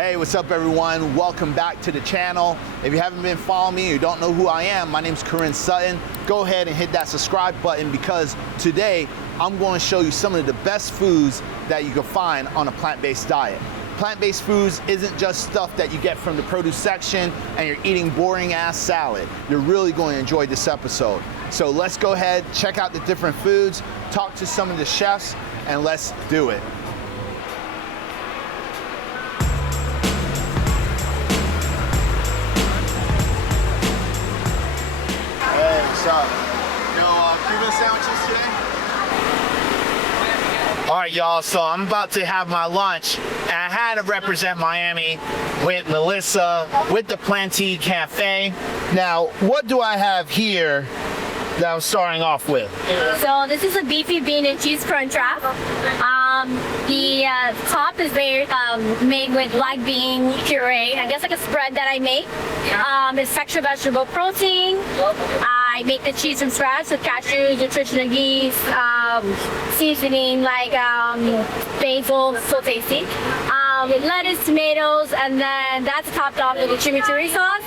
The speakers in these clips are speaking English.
Hey, what's up everyone? Welcome back to the channel. If you haven't been following me or you don't know who I am, my name's Corinne Sutton. Go ahead and hit that subscribe button because today I'm going to show you some of the best foods that you can find on a plant-based diet. Plant-based foods isn't just stuff that you get from the produce section and you're eating boring ass salad. You're really going to enjoy this episode. So let's go ahead, check out the different foods, talk to some of the chefs, and let's do it. Hey, what's up? No Cuban sandwiches today? All right, y'all, so I'm about to have my lunch, and I had to represent Miami with Melissa, with the Planty Cafe. Now, what do I have here that I'm starting off with? So this is a beefy bean and cheese crunch wrap. The top is made with black bean puree. I guess like a spread that I make. It's extra vegetable protein. I make the cheese from scratch with cashews, nutritional yeast, seasoning like basil, so tasty. With lettuce, tomatoes, and then that's topped off with a chimichurri sauce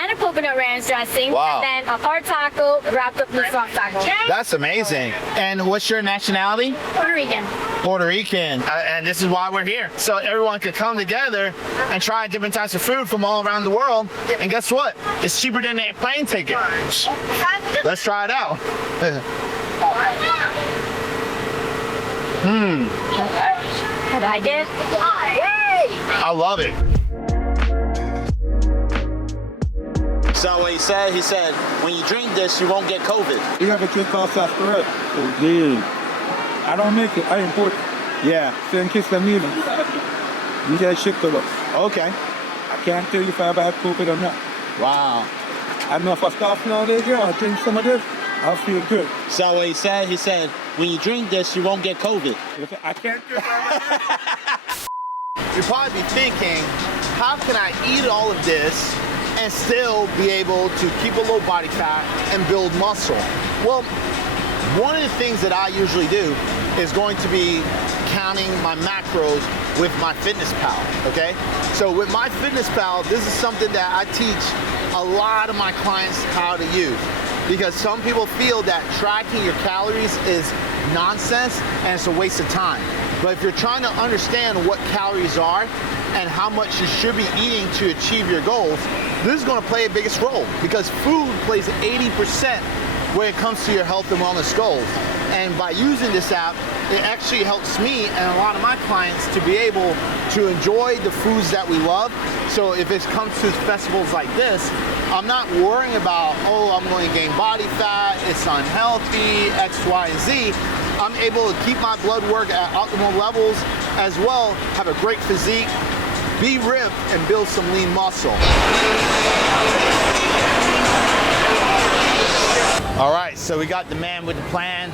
and a coconut ranch dressing. Wow. And then a hard taco wrapped up in the soft taco. That's amazing. And what's your nationality? Puerto Rican. Puerto Rican, and this is why we're here. So everyone could come together and try different types of food from all around the world. And guess what? It's cheaper than a plane ticket. Let's try it out. I did. I love it. So what he said, when you drink this, you won't get COVID. You have a kid called sarsaparilla. Oh, yeah. I don't make it. I import it. Yeah. Send kids to me. You get shipped to us. Okay. I can't tell you if I have COVID or not. Wow. I know if I start nowadays, girl, I drink some of this, I'll feel good. So what he said, when you drink this, you won't get COVID. I can't tell you if I have You'll probably be thinking, how can I eat all of this and still be able to keep a low body fat and build muscle? Well, one of the things that I usually do is going to be counting my macros with my FitnessPal, okay? So with my FitnessPal, this is something that I teach a lot of my clients how to use, because some people feel that tracking your calories is nonsense and it's a waste of time. But if you're trying to understand what calories are and how much you should be eating to achieve your goals, this is going to play the biggest role, because food plays 80% when it comes to your health and wellness goals. And by using this app, it actually helps me and a lot of my clients to be able to enjoy the foods that we love. So if it comes to festivals like this, I'm not worrying about, oh, I'm going to gain body fat, it's unhealthy, X, Y, and Z. I'm able to keep my blood work at optimal levels, as well have a great physique, be ripped, and build some lean muscle. All right, so we got the man with the plan,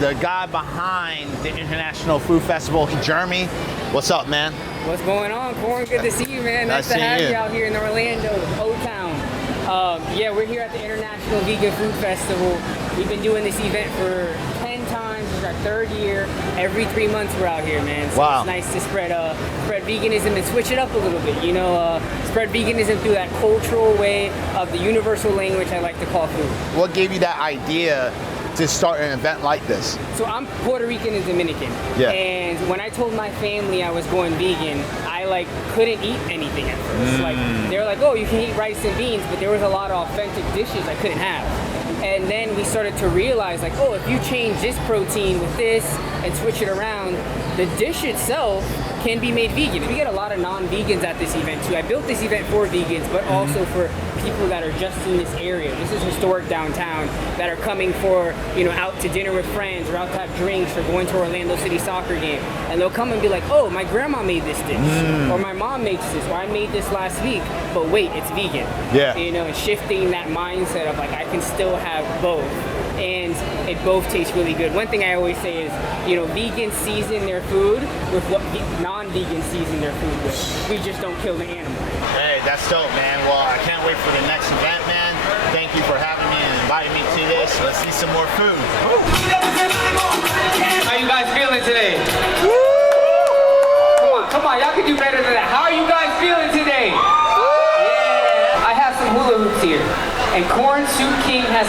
the guy behind the International Food Festival, Jeremy. What's up, man? What's going on, Corn? Good to see you, man. Nice to have you out here in Orlando, O-Town. Yeah, we're here at the International Vegan Food Festival. We've been doing this event for 10 times. It's our third year. Every 3 months we're out here, man. So wow. It's nice to spread veganism and switch it up a little bit. You know, spread veganism through that cultural way of the universal language I like to call food. What gave you that idea to start an event like this? So I'm Puerto Rican and Dominican. Yeah. And when I told my family I was going vegan, I couldn't eat anything at first. They were like, oh, you can eat rice and beans, but there was a lot of authentic dishes I couldn't have. And then we started to realize, like, oh, if you change this protein with this and switch it around, the dish itself can be made vegan. We get a lot of non-vegans at this event too. I built this event for vegans, but also for people that are just in this area. This is historic downtown, that are coming for, you know, out to dinner with friends, or out to have drinks, or going to Orlando City soccer game. And they'll come and be like, oh, my grandma made this dish, or my mom makes this, or I made this last week, but wait, it's vegan. Yeah. You know, and shifting that mindset of like, I can still have both. And it both tastes really good. One thing I always say is, you know, vegans season their food with what non-vegans season their food with. We just don't kill the animal. Hey, that's dope, man. Well, I can't wait for the next event, man. Thank you for having me and inviting me to this. Let's see some more food. How you guys feeling today? Come on, y'all can do better than that. How are you guys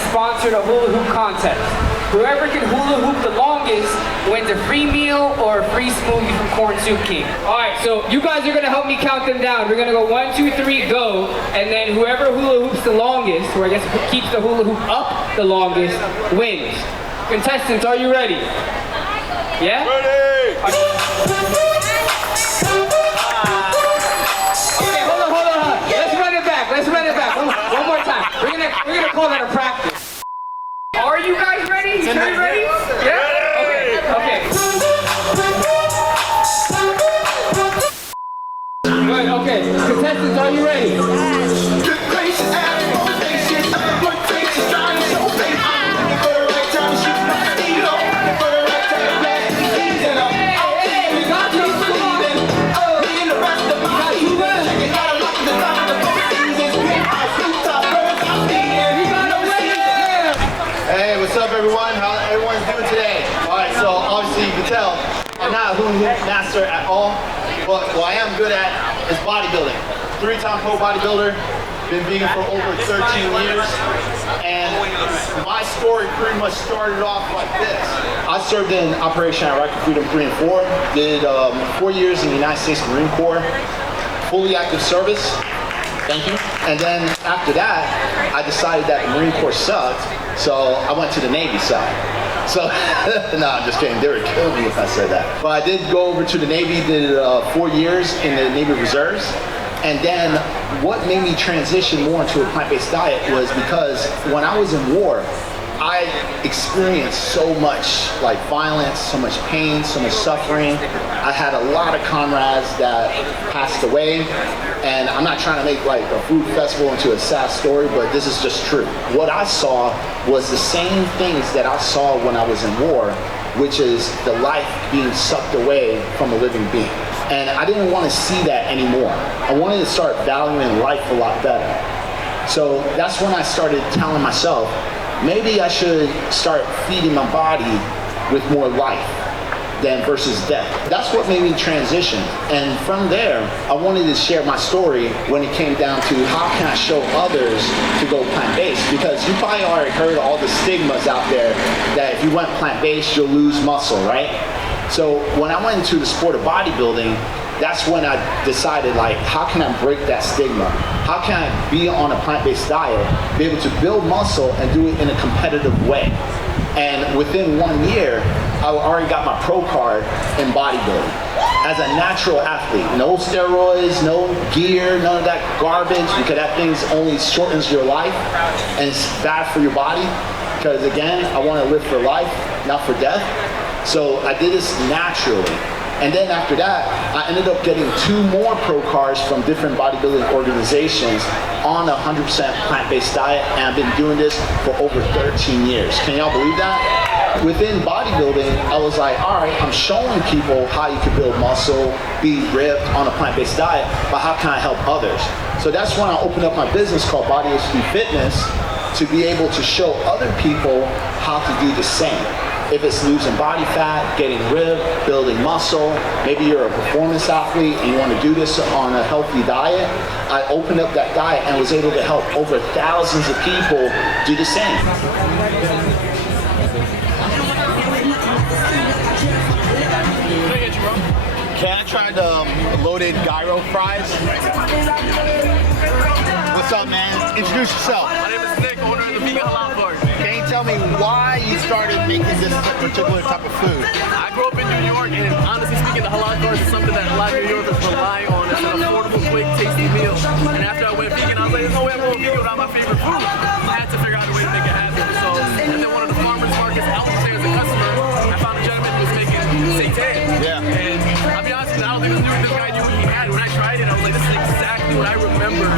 sponsored a hula hoop contest. Whoever can hula hoop the longest wins a free meal or a free smoothie from Corn Soup King. All right, so you guys are gonna help me count them down. We're gonna go 1, 2, 3, go, and then whoever hula hoops the longest, or I guess keeps the hula hoop up the longest, wins. Contestants, are you ready? Yeah? Ready! Okay, hold on. Let's run it back. One more time. We're gonna call that a practice. Are you guys ready? You ready? Yeah? Okay. Good, okay. Contestants, are you ready? Everyone, how everyone's doing today? Alright, so obviously you can tell I'm not a hula hoop master at all, but what I am good at is bodybuilding. 3-time pro bodybuilder, been vegan for over 13 years, and my story pretty much started off like this. I served in Operation Iraqi Freedom 3 and 4, did 4 years in the United States Marine Corps, fully active service. Thank you. And then after that, I decided that the Marine Corps sucked, so I went to the Navy side. So, no, I'm just kidding. They would kill me if I said that. But I did go over to the Navy, did 4 years in the Navy Reserves. And then what made me transition more into a plant-based diet was because when I was in war, I experienced so much like violence, so much pain, so much suffering. I had a lot of comrades that passed away, and I'm not trying to make like a food festival into a sad story, but this is just true. What I saw was the same things that I saw when I was in war, which is the life being sucked away from a living being. And I didn't want to see that anymore. I wanted to start valuing life a lot better. So that's when I started telling myself, maybe I should start feeding my body with more life than versus death. That's what made me transition. And from there, I wanted to share my story when it came down to how can I show others to go plant-based? Because you probably already heard all the stigmas out there that if you went plant-based, you'll lose muscle, right? So when I went into the sport of bodybuilding, that's when I decided, like, how can I break that stigma? How can I be on a plant-based diet, be able to build muscle and do it in a competitive way? And within 1 year, I already got my pro card in bodybuilding. As a natural athlete, no steroids, no gear, none of that garbage, because that thing only shortens your life and it's bad for your body. Because again, I want to live for life, not for death. So I did this naturally. And then after that, I ended up getting 2 more pro cards from different bodybuilding organizations on a 100% plant-based diet, and I've been doing this for over 13 years. Can y'all believe that? Within bodybuilding, I was like, all right, I'm showing people how you can build muscle, be ripped on a plant-based diet, but how can I help others? So that's when I opened up my business called Body HD Fitness to be able to show other people how to do the same. If it's losing body fat, getting ripped, building muscle, maybe you're a performance athlete and you want to do this on a healthy diet, I opened up that diet and was able to help over thousands of people do the same. Can I try the loaded gyro fries? What's up, man? Introduce yourself. My name is Nick, owner of the Vegan Halal Bar. Can you tell me why you started making this particular type of food? I grew up in New York, and honestly speaking, the halal bar is something that a lot of New Yorkers rely on. It's an affordable, quick, tasty meal. And after I went vegan, I was like, there's no way I'm going vegan without my favorite food. I had to figure out a way to make it happen. So, and then one of the farmers markets out there as a customer, I found a gentleman who was making seitan. Yeah. And I'll be honest with you, I don't think this guy knew what he had. When I tried it, I was like, this is exactly what I remember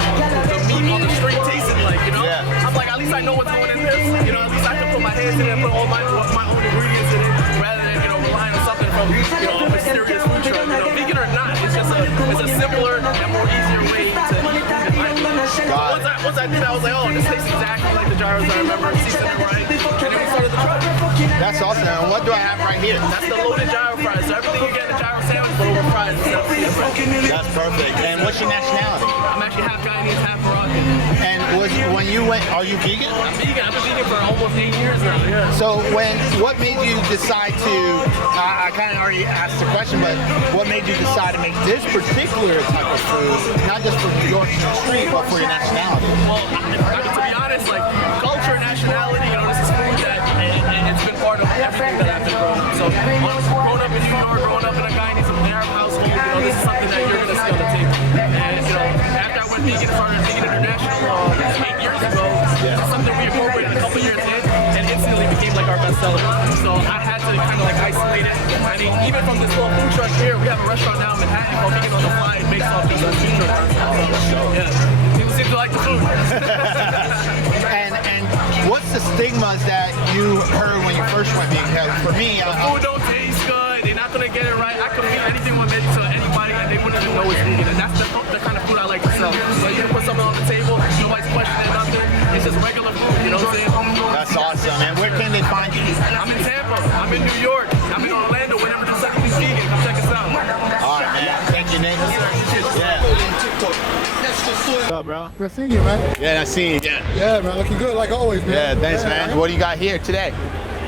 the meat on the street tasted like, you know? Yeah. I'm like, at least I know what's going in this. You know, at least I can put my hands in it and put all my own ingredients in it rather than, you know, relying on something from, you know, a mysterious food truck. You know, vegan or not, it's just a simpler and more easier way to eat, in my opinion. Once I did that, I was like, oh, this tastes exactly like the gyros I remember, seasoned it right, and then we started the truck. That's awesome. And what do I have right here? That's the loaded gyro fries. So everything you get in a gyro sandwich, but over fries instead of That's perfect. And what's your nationality? I'm actually half Guyanese, half Moroccan. And when you went, are you vegan? I'm vegan. I've been vegan for almost 8 years now. Yeah. So what made you decide to, I kind of already asked the question, but what made you decide to make this particular type of food, not just for New York street, but for your nationality? Well, to be honest, like culture, nationality, this is food that it's been part of everything that I've been growing up. So growing up in New York, growing up in a Guyanese Arab household, this is something that you're gonna see on the table. And after I went vegan, started vegan international 8 years ago. It's something we incorporated a couple years in, and instantly became like our best seller. So I had to kind of like isolate it. I mean, even from this little food truck here, we have a restaurant now in Manhattan called Vegan on the Fly. It makes all these food trucks. So yeah, people seem to like the food. And what's the stigmas that you heard when you first went vegan? Because for me, the food don't taste good. They're not gonna get it right. I could feed anything with it to anybody, and they wouldn't even know it's vegan. And that's the kind of food I like to sell. So you can put something on the table, nobody's questioning nothing. It's just regular food. You know what I'm saying? That's awesome. And where can they find you? I'm in Tampa. I'm in New York. I'm in Orlando. Whenever the second is vegan, come check us out. All right, man. Thank you, Nick. Yeah. What's up, bro? Good seeing you, man. Yeah, I see you. Yeah. Yeah, man, looking good like always, man. Yeah, thanks, man. What do you got here today?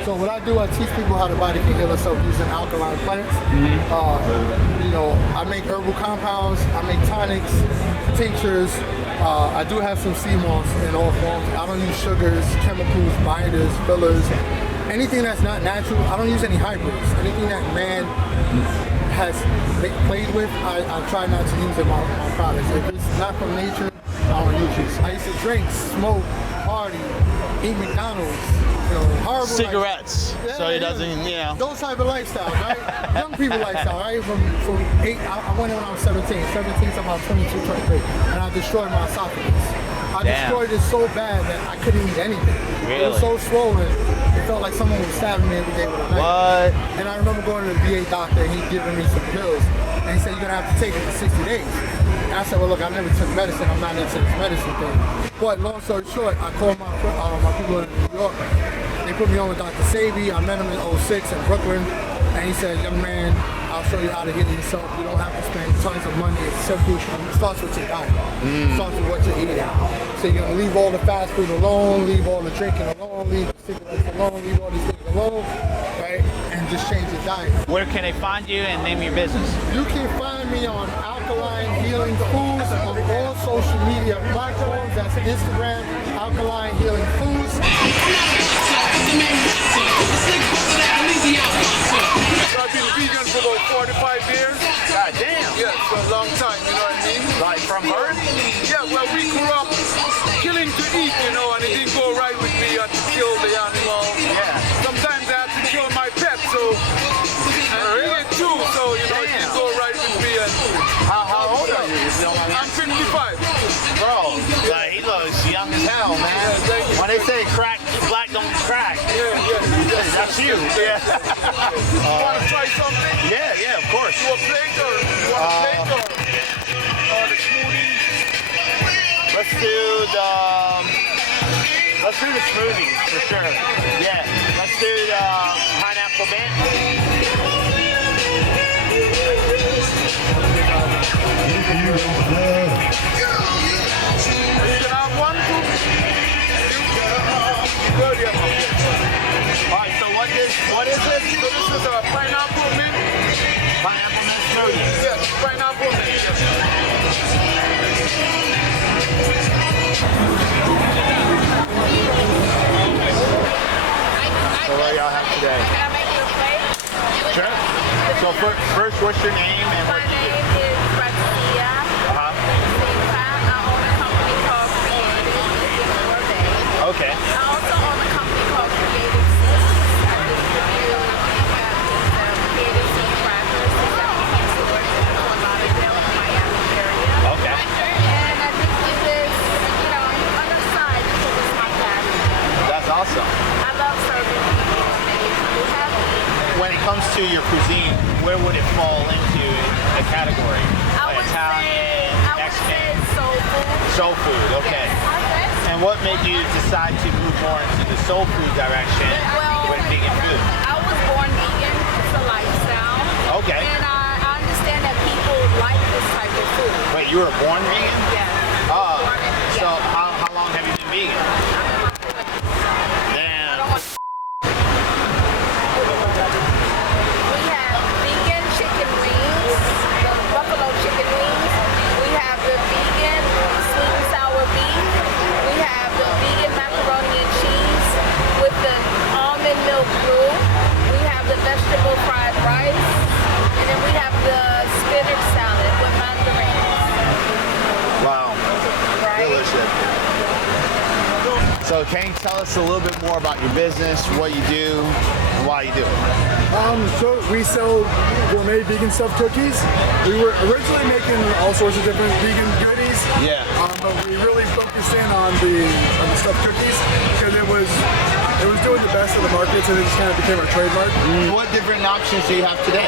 So what I do, I teach people how the body can heal itself using alkaline plants. I make herbal compounds, I make tonics, tinctures. I do have some sea moss in all forms. I don't use sugars, chemicals, binders, fillers, anything that's not natural. I don't use any hybrids. Anything that man has played with, I try not to use in my products. If it's not from nature, I don't use it. I used to drink, smoke, party, eat McDonald's, horrible cigarettes, so he doesn't, those type of lifestyles, right? Young people lifestyle, right? From 8, I went in when I was 17 to about 22, 23, and I destroyed my esophagus. I destroyed it so bad that I couldn't eat anything. Really? It was so swollen, it felt like someone was stabbing me every day with a knife. What? And I remember going to the VA doctor, and he giving me some pills, and he said, you're gonna have to take it for 60 days. And I said, well, look, I never took medicine. I'm not into this medicine thing. But long story short, I called my people in New York. They put me on with Dr. Sabi. I met him in 06 in Brooklyn. And he said, young man, I'll show you how to heal yourself. You don't have to spend tons of money. It's simple. It starts with your diet. It starts with what you're eating. So you're going to leave all the fast food alone, leave all the drinking alone, leave the cigarettes alone, leave all these things alone, right? And just change your diet. Where can they find you and name your business? You can find me on Alkaline Healing Foods on all social media platforms. That's Instagram, Alkaline Healing Foods. I've been vegan for about 45 years. God damn. Yeah, for a long time, you know what I mean? Like from birth? Yeah, well, we grew up killing to eat, and it didn't go right with me. I had to kill the animal. Yeah. Sometimes I had to kill my pet, so I ate too, so, it didn't go right with me. And How old are you? I'm 55. Bro, like, he looks young as hell, man. Yeah, thank you. When they say crack, black don't crack. Yeah. That's you. Yeah. You want to try something? Yeah, of course. You a plate or you want a plate or the smoothie? Let's do the smoothies for sure. Yeah. Let's do the pineapple mint. You can have one too. Good, yeah. Alright, so what is this? So this is a pineapple mint. Pineapple mint smoothie. Yes, pineapple mint. Yes. So what y'all have today? Can I make you a plate? Sure. So first, what's your name and My what you do? name is Francia. Uh-huh. I own a company called Creative in Gourmet. Okay. I also own a company called Creative Seeds. I distribute Creative Seed crackers to Southeast stores in Fort Lauderdale and Miami area. Okay. And I just do this, on the side because it's my passion. That's awesome. I love serving people and you have When it comes to your cuisine, where would it fall into the category? I would say Mexican? soul food. Soul food, okay. Yes. And what made you decide to move more into the soul food direction with vegan food? I was born vegan. It's a lifestyle. Okay. And I understand that people like this type of food. Wait, you were born vegan? Yeah. Oh, so how long have vegan. Damn. We have vegan chicken wings, the buffalo chicken wings. We have the vegan sweet and sour beef. We have the vegan macaroni and cheese with the almond milk roux. We have the vegetable fried rice. And then we have the spinach salad with mandarins. Wow. Right? Delicious. So can you tell us a little bit more about your business, what you do, and why you do it? So we sell gourmet vegan stuffed cookies. We were originally making all sorts of different vegan goodies. Yeah. But we really focused in on the stuffed cookies because it was doing the best in the markets, and it just kind of became our trademark. What different options do you have today?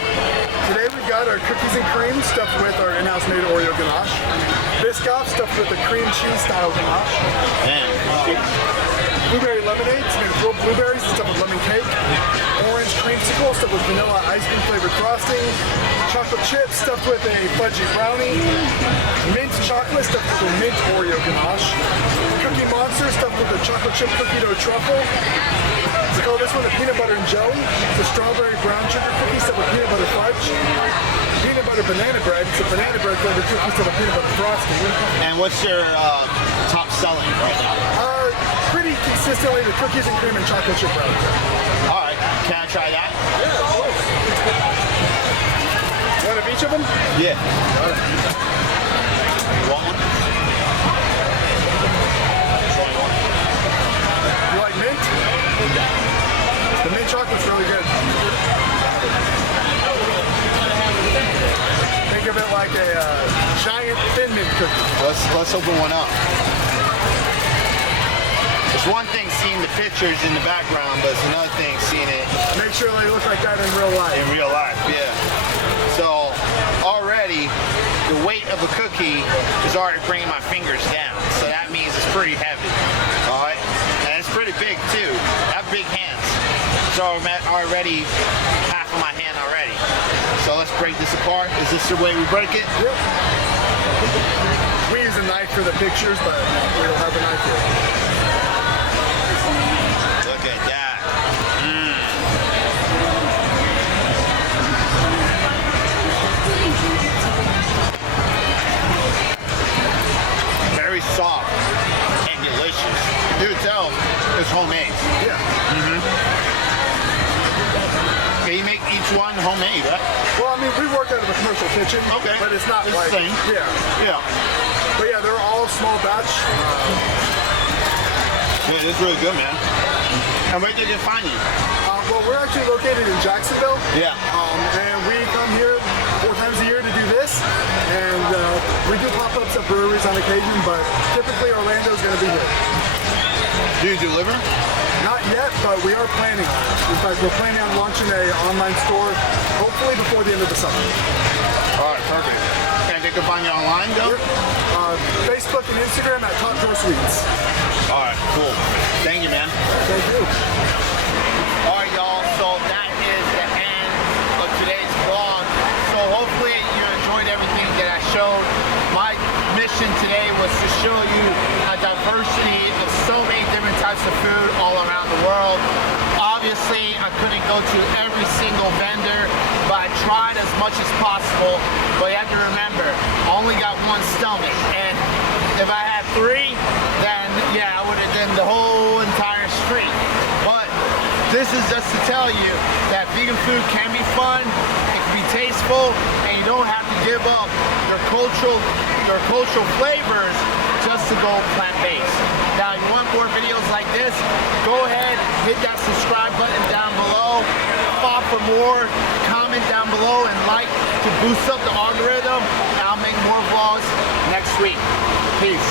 Today we've got our cookies and cream stuffed with our in-house made Oreo ganache. Biscoff stuffed with the cream cheese style ganache. Man. Blueberry lemonade made with grilled blueberries stuffed with lemon cake. Orange creamsicle stuffed with vanilla ice cream flavored frosting. Chocolate chips stuffed with a fudgy brownie. Mint chocolate stuffed with a mint Oreo ganache. Cookie monster stuffed with a chocolate chip cookie dough truffle. We call this one the peanut butter and jelly. It's a strawberry brown sugar cookie stuffed with peanut butter fudge. Peanut butter banana bread. It's a banana bread flavored cookie stuffed with peanut butter frosting. And what's your top selling right now? Pretty consistently the cookies and cream and chocolate chip bread. All right, can I try that? Yeah, of course. One of each of them? Yeah. Want one? You like mint? The mint chocolate's really good. Think of it like a giant thin mint cookie. Let's open one up. It's one thing seeing the pictures in the background, but it's another thing seeing it. Make sure they look like that in real life. In real life, yeah. So already the weight of the cookie is already bringing my fingers down. So that means it's pretty heavy. All right, and it's pretty big too. I have big hands. So I'm at already half of my hand already. So let's break this apart. Is this the way we break it? Yep. We use a knife for the pictures, but we don't have a knife here. Look at that. Very soft and delicious. You can tell it's homemade. Yeah. Okay, you make each one homemade, right? Well, I mean, we work out of a commercial kitchen, Okay. but it's not It's like the same. Yeah. Yeah. But yeah, they're all small batch. Yeah, it's really good, man. And where did they find you? Well, we're actually located in Jacksonville. Yeah. And we come here 4 times a year to do this. And we do pop-ups at breweries on occasion, but typically Orlando's going to be here. Do you deliver? Not yet, but we are planning on it. In fact, we're planning on launching an online store hopefully before the end of the summer. All right, perfect. And they can find you online, though? Facebook and Instagram at Top Drawer Sweets. All right, cool. Thank you, man. Thank you. All right, y'all. So that is the end of today's vlog. So hopefully you enjoyed everything that I showed. My mission today was to show you a diversity of so many different types of food all around the world. Obviously, I couldn't go to every single vendor, but I tried as much as possible. But you have to remember, I only got one stomach, and if I had 3, then yeah, I would have done the whole entire street. But this is just to tell you that vegan food can be fun, it can be tasteful, and you don't have to give up your cultural flavors just to go plant-based. Now, if you want more videos like this, go ahead, hit that subscribe button down below, follow for more, comment down below, and like to boost up the algorithm, and I'll make more vlogs next week. Peace.